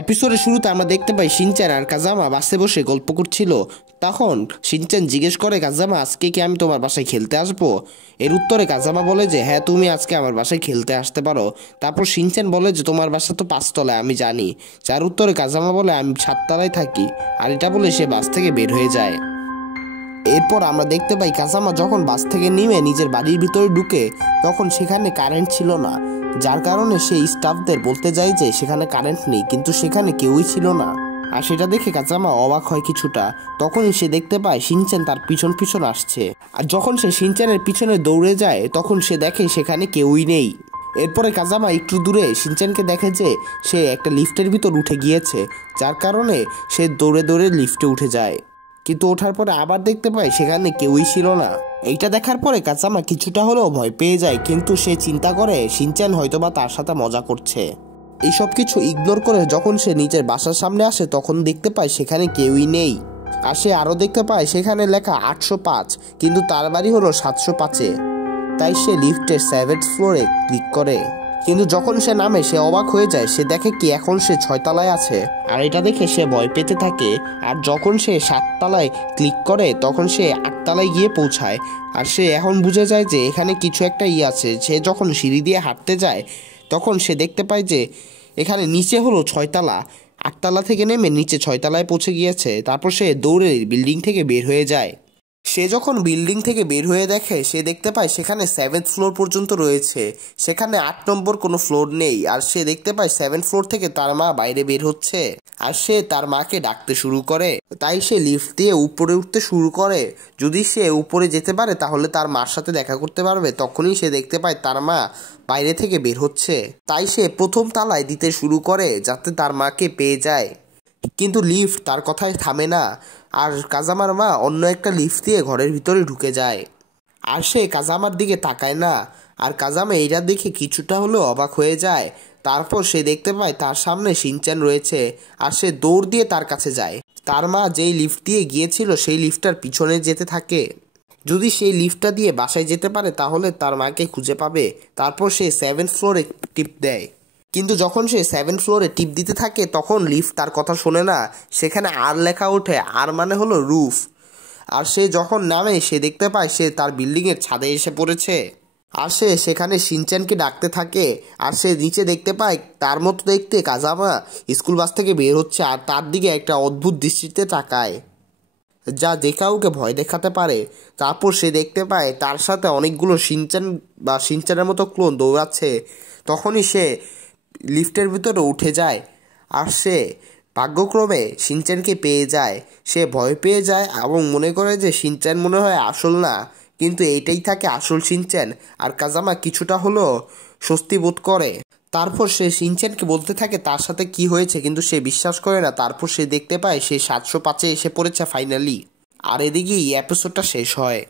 এপিসোডের শুরুতে আমরা দেখতে পাই শিনচ্যান আর কাজামা বাসে বসে গল্প করছিল। তখন শিনচ্যান জিজ্ঞেস করে, কাজামা আজকে কি আমি তোমার বাসায় খেলতে আসবো? এর উত্তরে কাজামা বলে যে হ্যাঁ, তুমি আজকে আমার বাসায় খেলতে আসতে পারো। তারপর শিনচ্যান বলে যে তোমার বাসা তো 5 তলায়, আমি জানি। যার উত্তরে কাজামা বলে আমি 7 তলায় থাকি। আর এটা বলে সে বাস থেকে বের হয়ে যায়। এরপর আমরা দেখতে পাই কাজামা যখন বাস থেকে নেমে নিজের বাড়ির ভিতরে ঢুকে, তখন সেখানে কারেন্ট ছিল না। যার কারণে সে স্টাফদের বলতে যায় যে সেখানে কারেন্ট নেই, কিন্তু সেখানে কেউই ছিল না। আর সেটা দেখে কাজামা অবাক হয় কিছুটা। তখনই সে দেখতে পায় শিনচ্যান তার পিছন পিছন আসছে। আর যখন সে শিনচ্যানের পিছনে দৌড়ে যায়, তখন সে দেখে সেখানে কেউই নেই। এরপরে কাজামা একটু দূরে শিনচ্যানকে দেখে যে সে একটা লিফটের ভিতর উঠে গিয়েছে। যার কারণে সে দৌড়ে দৌড়ে লিফটে উঠে যায়, কিন্তু ওঠার পরে আবার দেখতে পায় সেখানে কেউই ছিল না। এইটা দেখার পরে কাজামা কিছুটা হলেও ভয় পেয়ে যায়, কিন্তু সে চিন্তা করে শিনচ্যান হয়তোবা তার সাথে মজা করছে। এইসব কিছু ইগনোর করে যখন সে নিজের বাসার সামনে আসে, তখন দেখতে পায় সেখানে কেউই নেই। আর সে আরও দেখতে পায় সেখানে লেখা 805, কিন্তু তার বাড়ি হলো 705-এ। তাই সে লিফটের 7th ফ্লোরে ক্লিক করে। কিন্তু যখন সে নামে সে অবাক হয়ে যায়। সে দেখে কি এখন সে 6 তলায় আছে। আর এটা দেখে সে ভয় পেতে থাকে। আর যখন সে 7 তলায় ক্লিক করে, তখন সে 8 তলায় গিয়ে পৌঁছায়। আর সে এখন বুঝে যায় যে এখানে কিছু একটা আছে। সে যখন সিঁড়ি দিয়ে হাঁটতে যায়, তখন সে দেখতে পায় যে এখানে নিচে হলো 6 তলা। 8 তলা থেকে নেমে নিচে 6 তলায় পৌঁছে গিয়েছে। তারপর সে দৌড়ে বিল্ডিং থেকে বের হয়ে যায়। সে যখন বিল্ডিং থেকে বের হয়ে দেখে, সে দেখতে পায় সেখানে 7th ফ্লোর পর্যন্ত রয়েছে। সেখানে 8 নম্বর কোনো ফ্লোর নেই। আর সে দেখতে পায় 7th ফ্লোর থেকে তার মা বাইরে বের হচ্ছে। আর সে তার মাকে ডাকতে শুরু করে। তাই সে লিফট দিয়ে উপরে উঠতে শুরু করে। যদি সে উপরে যেতে পারে তাহলে তার মার সাথে দেখা করতে পারবে। তখনই সে দেখতে পায় তার মা বাইরে থেকে বের হচ্ছে। তাই সে প্রথম তলায় দিতে শুরু করে যাতে তার মাকে পেয়ে যায়। কিন্তু লিফট তার কথায় থামে না। আর কাজামার মা অন্য একটা লিফট দিয়ে ঘরের ভিতরে ঢুকে যায়। আর সে কাজামার দিকে তাকায় না। আর কাজামা এইটা দেখে কিছুটা হলেও অবাক হয়ে যায়। তারপর সে দেখতে পায় তার সামনে শিনচ্যান রয়েছে। আর সে দৌড় দিয়ে তার কাছে যায়। তার মা যেই লিফট দিয়ে গিয়েছিল সেই লিফটটার পিছনে যেতে থাকে। যদি সেই লিফটটা দিয়ে বাসায় যেতে পারে তাহলে তার মাকে খুঁজে পাবে। তারপর সে 7th ফ্লোরে টিপ দেয়। কিন্তু যখন সে 7th ফ্লোরে টিপ দিতে থাকে, তখন লিফট তার কথা শোনে না। সেখানে আর লেখা ওঠে, আর মানে হলো রুফ। আর সে যখন নামে সে দেখতে পায় সে তার বিল্ডিংয়ের ছাদে এসে পড়েছে। আর সে সেখানে শিনচ্যানকে ডাকতে থাকে। আর সে নিচে দেখতে পায় তার মতো দেখতে কাজামা স্কুল বাস থেকে বের হচ্ছে। আর তার দিকে একটা অদ্ভুত দৃষ্টিতে তাকায়, যা যে কাউকে ভয় দেখাতে পারে। তারপর সে দেখতে পায় তার সাথে অনেকগুলো শিনচ্যান বা শিনচ্যানের মতো ক্লোন দৌড়াচ্ছে। তখনই সে লিফটের ভিতরে উঠে যায়। আর সে ভাগ্যক্রমে শিনচ্যানকে পেয়ে যায়। সে ভয় পেয়ে যায় এবং মনে করে যে শিনচ্যান মনে হয় আসল না, কিন্তু এইটাই থাকে আসল শিনচ্যান। আর কাজামা কিছুটা হলেও স্বস্তি বোধ করে। তারপর সে শিনচ্যানকে বলতে থাকে তার সাথে কি হয়েছে, কিন্তু সে বিশ্বাস করে না। তারপর সে দেখতে পায় সে 705-এ এসে পড়েছে ফাইনালি। আর এদিকে এই এপিসোডটা শেষ হয়।